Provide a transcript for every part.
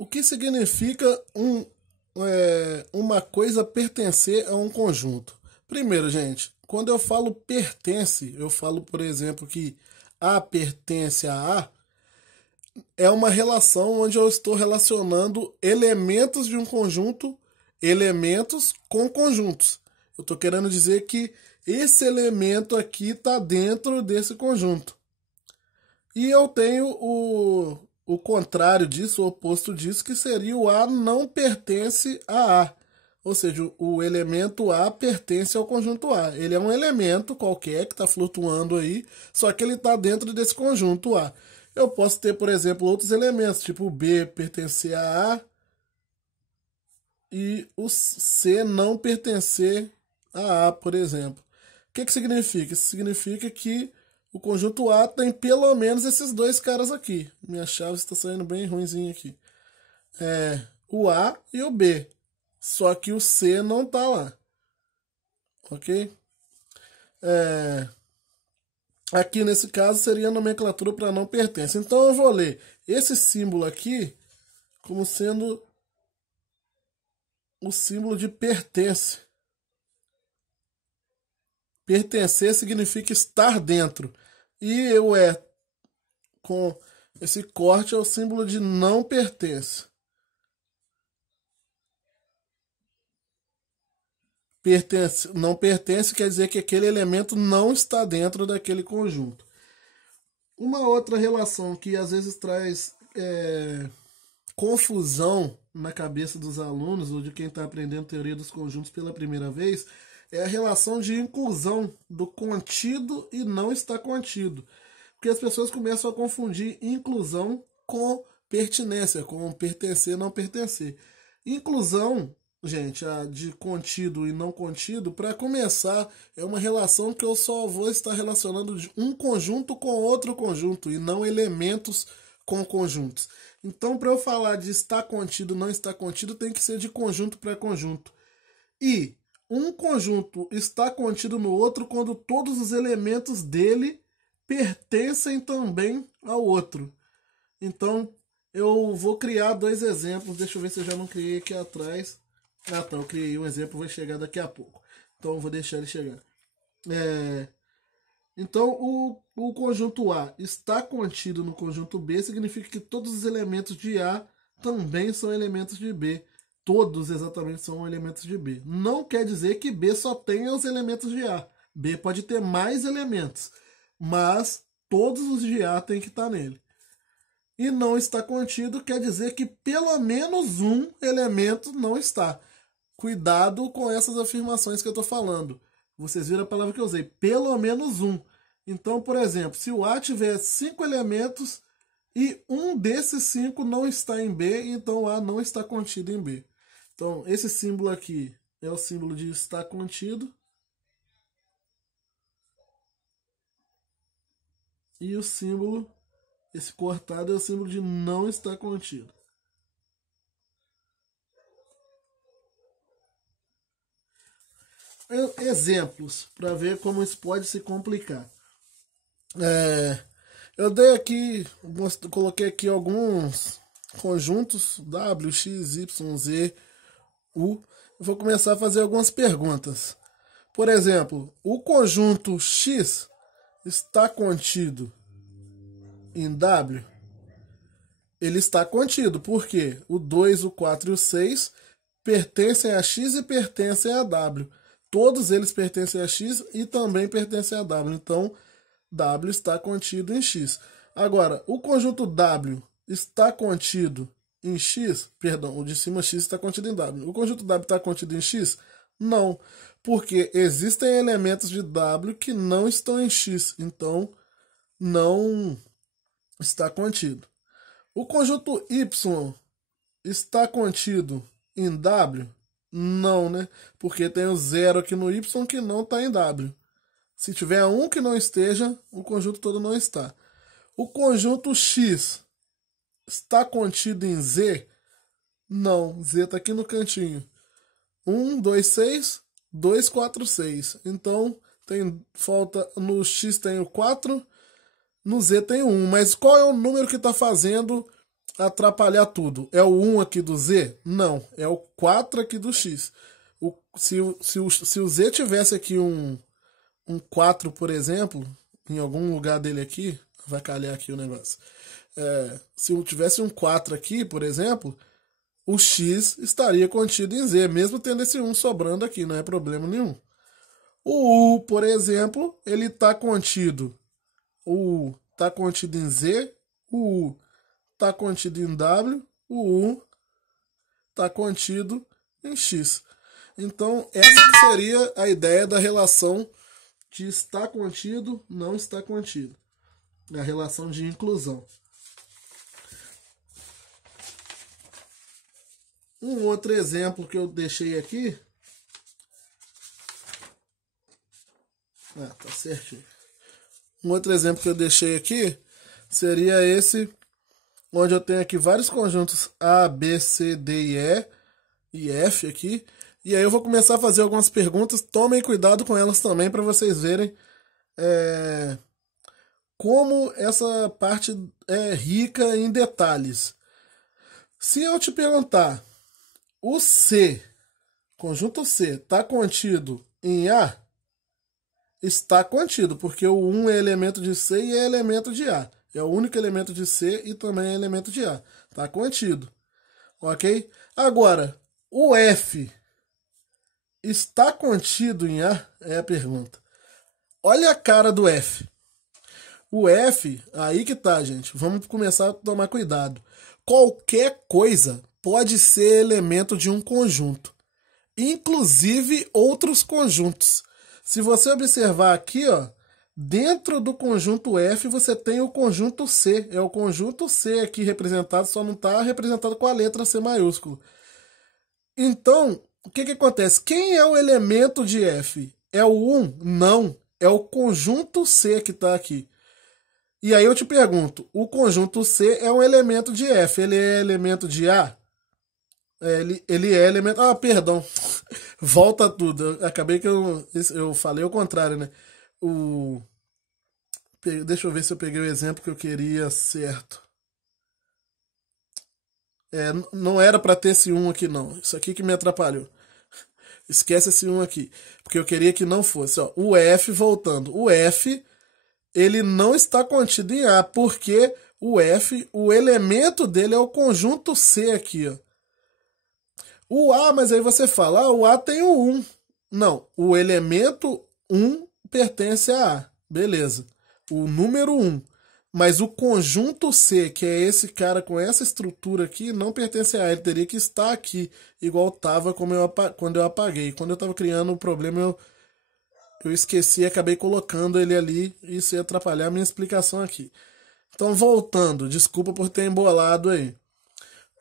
O que significa uma coisa pertencer a um conjunto? Primeiro, gente, quando eu falo pertence, eu falo, por exemplo, que A pertence a A, é uma relação onde eu estou relacionando elementos de um conjunto, elementos com conjuntos. Eu estou querendo dizer que esse elemento aqui está dentro desse conjunto. E eu tenho o contrário disso, o oposto disso, que seria o A não pertence a A. Ou seja, o elemento A pertence ao conjunto A. Ele é um elemento qualquer que está flutuando aí, só que ele está dentro desse conjunto A. Eu posso ter, por exemplo, outros elementos, tipo o B pertencer a A e o C não pertencer a A, por exemplo. O que significa? Isso significa que o conjunto A tem pelo menos esses dois caras aqui. Minha chave está saindo bem ruimzinha aqui. O A e o B. Só que o C não está lá. Ok? Aqui nesse caso seria a nomenclatura para não pertence. Então eu vou ler esse símbolo aqui como sendo o símbolo de pertence. Pertencer significa estar dentro. E o com esse corte é o símbolo de não pertence. Não pertence quer dizer que aquele elemento não está dentro daquele conjunto. Uma outra relação que às vezes traz confusão na cabeça dos alunos ou de quem está aprendendo teoria dos conjuntos pela primeira vez é a relação de inclusão do contido e não está contido. Porque as pessoas começam a confundir inclusão com pertinência, com pertencer, não pertencer. Inclusão, gente, a de contido e não contido, para começar, é uma relação que eu só vou estar relacionando de um conjunto com outro conjunto e não elementos com conjuntos. Então, para eu falar de estar contido, não está contido, tem que ser de conjunto para conjunto. E um conjunto está contido no outro quando todos os elementos dele pertencem também ao outro. Então, eu vou criar dois exemplos. Deixa eu ver se eu já não criei aqui atrás. Ah, tá, eu criei um exemplo, vai chegar daqui a pouco. Então, eu vou deixar ele chegar. Então, o conjunto A está contido no conjunto B, significa que todos os elementos de A também são elementos de B. Todos exatamente são elementos de B. Não quer dizer que B só tenha os elementos de A. B pode ter mais elementos, mas todos os de A tem que estar nele. E não está contido quer dizer que pelo menos um elemento não está. Cuidado com essas afirmações que eu estou falando. Vocês viram a palavra que eu usei, pelo menos um. Então, por exemplo, se o A tiver 5 elementos e um desses 5 não está em B, então o A não está contido em B. Então, esse símbolo aqui é o símbolo de estar contido. E o símbolo, esse cortado, é o símbolo de não estar contido. Exemplos, para ver como isso pode se complicar. Eu dei aqui, coloquei aqui alguns conjuntos W, X, Y, Z, U. Eu vou começar a fazer algumas perguntas. Por exemplo, o conjunto X está contido em W? Ele está contido, porque o 2, o 4 e o 6 pertencem a X e pertencem a W. Todos eles pertencem a X e também pertencem a W. Então, W está contido em X. Agora, o conjunto W está contido em X? Perdão, o de cima X está contido em W. O conjunto W está contido em X? Não, porque existem elementos de W que não estão em X. Então, não está contido. O conjunto Y está contido em W? Não, né? Porque tem o 0 aqui no Y que não está em W. Se tiver um que não esteja, o conjunto todo não está. O conjunto X está contido em Z? Não, Z está aqui no cantinho. 1, 2, 6, 2, 4, 6. Então, falta no X tem o 4, no Z tem o 1. Mas qual é o número que está fazendo atrapalhar tudo. É o 1 aqui do Z? Não, é o 4 aqui do X. Se o Z tivesse aqui um 4, por exemplo, em algum lugar dele aqui, vai calhar aqui o negócio. Se eu tivesse um 4 aqui, por exemplo, o X estaria contido em Z, mesmo tendo esse 1 sobrando aqui, não é problema nenhum. O U, por exemplo, ele está contido. O U está contido em Z, o U está contido em W, o U está contido em X. Então, essa seria a ideia da relação de estar contido, não está contido. A relação de inclusão. Um outro exemplo que eu deixei aqui. Tá certinho. Um outro exemplo que eu deixei aqui seria esse, onde eu tenho aqui vários conjuntos A, B, C, D e F aqui. E aí eu vou começar a fazer algumas perguntas. Tomem cuidado com elas também para vocês verem como essa parte é rica em detalhes. Se eu te perguntar, o C, conjunto C, está contido em A? Está contido, porque o 1 é elemento de C e é elemento de A. É o único elemento de C e também é elemento de A. Está contido. Ok? Agora, o F está contido em A? É a pergunta. Olha a cara do F. O F, aí que tá, gente. Vamos começar a tomar cuidado. Qualquer coisa pode ser elemento de um conjunto, inclusive outros conjuntos. Se você observar aqui, ó, dentro do conjunto F você tem o conjunto C. É o conjunto C aqui representado, só não está representado com a letra C maiúscula. Então, o que acontece? Quem é o elemento de F? É o 1? Não, é o conjunto C que está aqui. E aí eu te pergunto, o conjunto C é um elemento de F, ele é elemento de A? Ele é elemento... Ah, perdão. Volta tudo. Acabei que eu falei o contrário, né? Deixa eu ver se eu peguei o exemplo que eu queria certo. Não era para ter esse 1 aqui, não. Isso aqui que me atrapalhou. Esquece esse 1 aqui. Porque eu queria que não fosse. Ó, o F, voltando. O F, ele não está contido em A, porque o F, o elemento dele é o conjunto C aqui, ó. O A, mas aí você fala, o A tem o 1. Não, o elemento 1 pertence a A. Beleza. O número 1. Mas o conjunto C, que é esse cara com essa estrutura aqui, não pertence a A. Ele teria que estar aqui, igual estava quando eu apaguei. Quando eu estava criando o problema, eu esqueci e acabei colocando ele ali. E isso ia atrapalhar a minha explicação aqui. Então, voltando. Desculpa por ter embolado aí.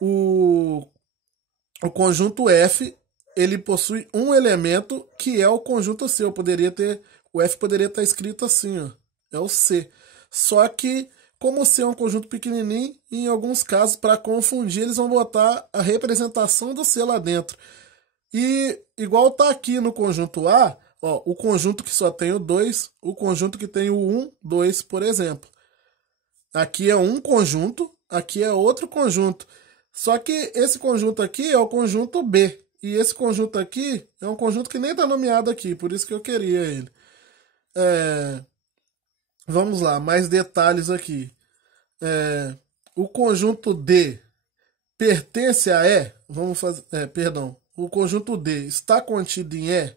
O conjunto F, ele possui um elemento que é o conjunto C. O F poderia estar escrito assim, ó. É o C. Só que, como o C é um conjunto pequenininho, em alguns casos, para confundir, eles vão botar a representação do C lá dentro. E, igual tá aqui no conjunto A, ó, o conjunto que só tem o 2, o conjunto que tem o 1, 2, por exemplo. Aqui é um conjunto, aqui é outro conjunto. Só que esse conjunto aqui é o conjunto B. E esse conjunto aqui é um conjunto que nem está nomeado aqui, por isso que eu queria ele. Vamos lá, mais detalhes aqui. O conjunto D pertence a E? Vamos fazer. Perdão. O conjunto D está contido em E?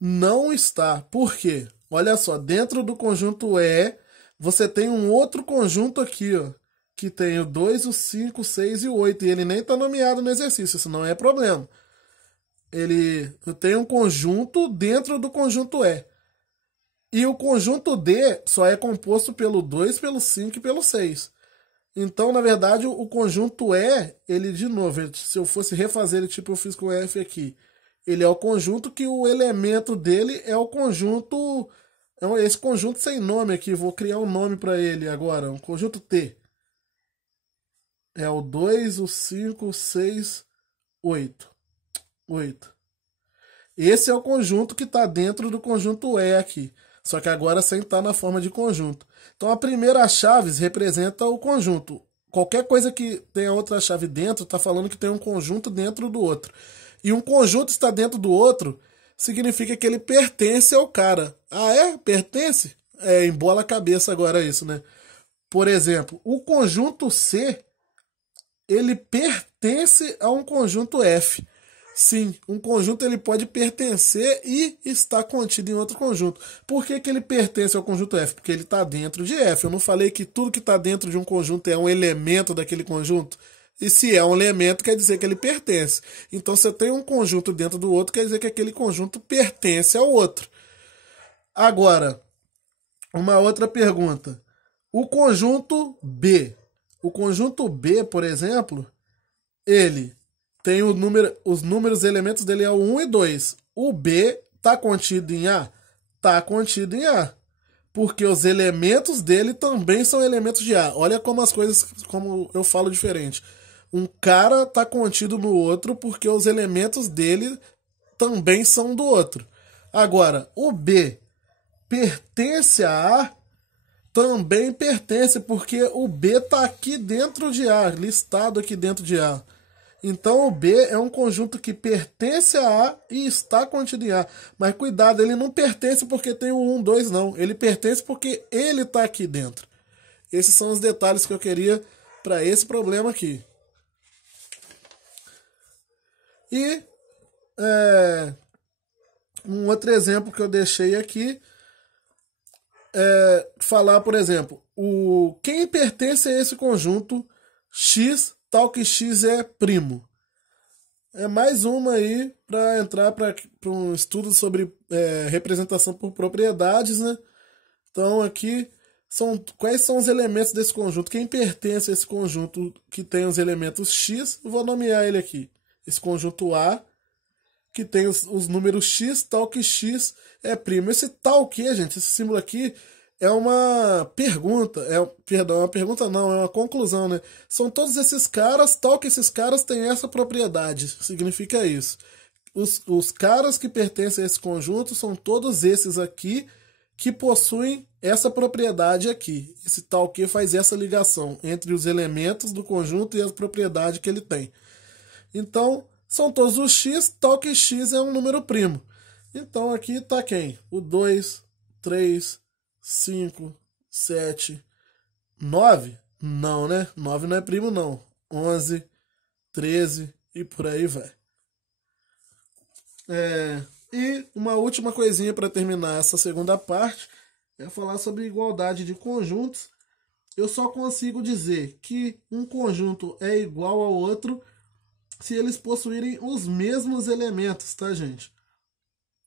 Não está. Por quê? Olha só, dentro do conjunto E, você tem um outro conjunto aqui, ó, que tem o 2, o 5, o 6 e o 8. E ele nem está nomeado no exercício, isso não é problema. Ele tem um conjunto dentro do conjunto E. E o conjunto D só é composto pelo 2, pelo 5 e pelo 6. Então, na verdade, o conjunto E, ele de novo, se eu fosse refazer ele tipo eu fiz com o F aqui, ele é o conjunto que o elemento dele é o conjunto... Esse conjunto sem nome aqui, vou criar um nome para ele agora, um conjunto T. É o 2, o 5, o 6, 8. 8. Esse é o conjunto que está dentro do conjunto E aqui. Só que agora sem estar na forma de conjunto. Então a primeira chave representa o conjunto. qualquer coisa que tenha outra chave dentro, está falando que tem um conjunto dentro do outro. E um conjunto está dentro do outro, significa que ele pertence ao cara. Ah, é? Pertence? É, embola a cabeça agora isso, né? Por exemplo, o conjunto C, ele pertence a um conjunto F. Sim, um conjunto ele pode pertencer e estar contido em outro conjunto. Por que que ele pertence ao conjunto F? Porque ele está dentro de F. Eu não falei que tudo que está dentro de um conjunto é um elemento daquele conjunto? E se é um elemento, quer dizer que ele pertence. Então, se eu tenho um conjunto dentro do outro, quer dizer que aquele conjunto pertence ao outro. Agora, uma outra pergunta. O conjunto B. O conjunto B, por exemplo, ele tem os números elementos dele é o 1 e 2. O B está contido em A? Está contido em A. Porque os elementos dele também são elementos de A. Olha como as coisas, como eu falo diferente. Um cara está contido no outro porque os elementos dele também são do outro. Agora, o B pertence a A? Também pertence, porque o B está aqui dentro de A, listado aqui dentro de A. Então o B é um conjunto que pertence a A e está contido em A. Mas cuidado, ele não pertence porque tem o 1, 2, não. Ele pertence porque ele está aqui dentro. Esses são os detalhes que eu queria para esse problema aqui. E um outro exemplo que eu deixei aqui falar, por exemplo, quem pertence a esse conjunto X, tal que X é primo. É mais uma aí para entrar para um estudo sobre representação por propriedades, né? Então aqui quais são os elementos desse conjunto? Quem pertence a esse conjunto que tem os elementos X? Eu vou nomear ele aqui. Esse conjunto A, que tem os números X, tal que X é primo. Esse tal que, gente, esse símbolo aqui é uma pergunta. Perdão, uma pergunta não, é uma conclusão, né? São todos esses caras, tal que esses caras têm essa propriedade. Significa isso. Os caras que pertencem a esse conjunto são todos esses aqui que possuem essa propriedade aqui. Esse tal que faz essa ligação entre os elementos do conjunto e a propriedade que ele tem. Então, são todos os x, tal que x é um número primo. Então, aqui está quem? O 2, 3, 5, 7, 9? Não, né? 9 não é primo, não. 11, 13 e por aí vai. E uma última coisinha para terminar essa segunda parte é falar sobre igualdade de conjuntos. Eu só consigo dizer que um conjunto é igual ao outro se eles possuírem os mesmos elementos, tá, gente?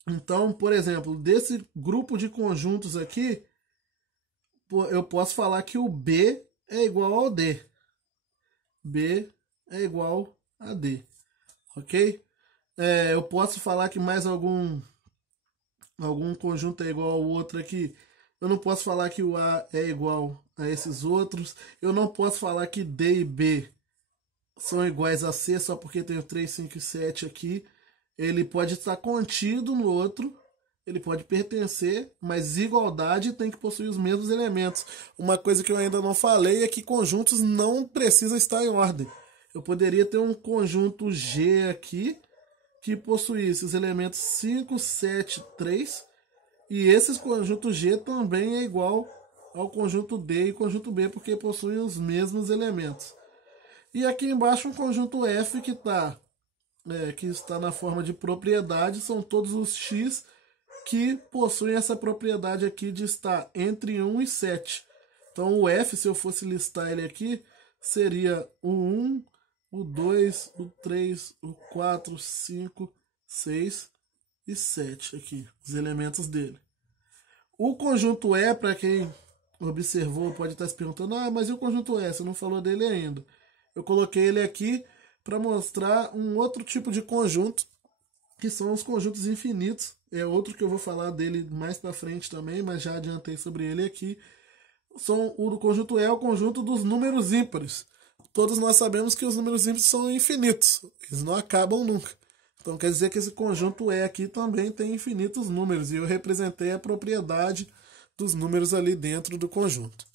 Então, por exemplo, desse grupo de conjuntos aqui, eu posso falar que o B é igual ao D. B é igual a D, ok? Eu posso falar que mais algum conjunto é igual ao outro aqui. Eu não posso falar que o A é igual a esses outros. Eu não posso falar que D e B são iguais a C só porque tem o 3, 5 e 7 aqui. Ele pode estar contido no outro, ele pode pertencer, mas igualdade tem que possuir os mesmos elementos. Uma coisa que eu ainda não falei é que conjuntos não precisam estar em ordem. Eu poderia ter um conjunto G aqui, que possuísse os elementos 5, 7, 3, e esse conjunto G também é igual ao conjunto D e conjunto B, porque possuem os mesmos elementos. E aqui embaixo um conjunto F que está na forma de propriedade, são todos os X que possuem essa propriedade aqui de estar entre 1 e 7. Então o F, se eu fosse listar ele aqui, seria o 1, o 2, o 3, o 4, 5, 6 e 7 aqui, os elementos dele. O conjunto E, para quem observou, pode estar se perguntando, mas e o conjunto E? Você não falou dele ainda. Eu coloquei ele aqui para mostrar um outro tipo de conjunto, que são os conjuntos infinitos. É outro que eu vou falar dele mais para frente também, mas já adiantei sobre ele aqui. O conjunto E é o conjunto dos números ímpares. Todos nós sabemos que os números ímpares são infinitos, eles não acabam nunca. Então quer dizer que esse conjunto E aqui também tem infinitos números, e eu representei a propriedade dos números ali dentro do conjunto.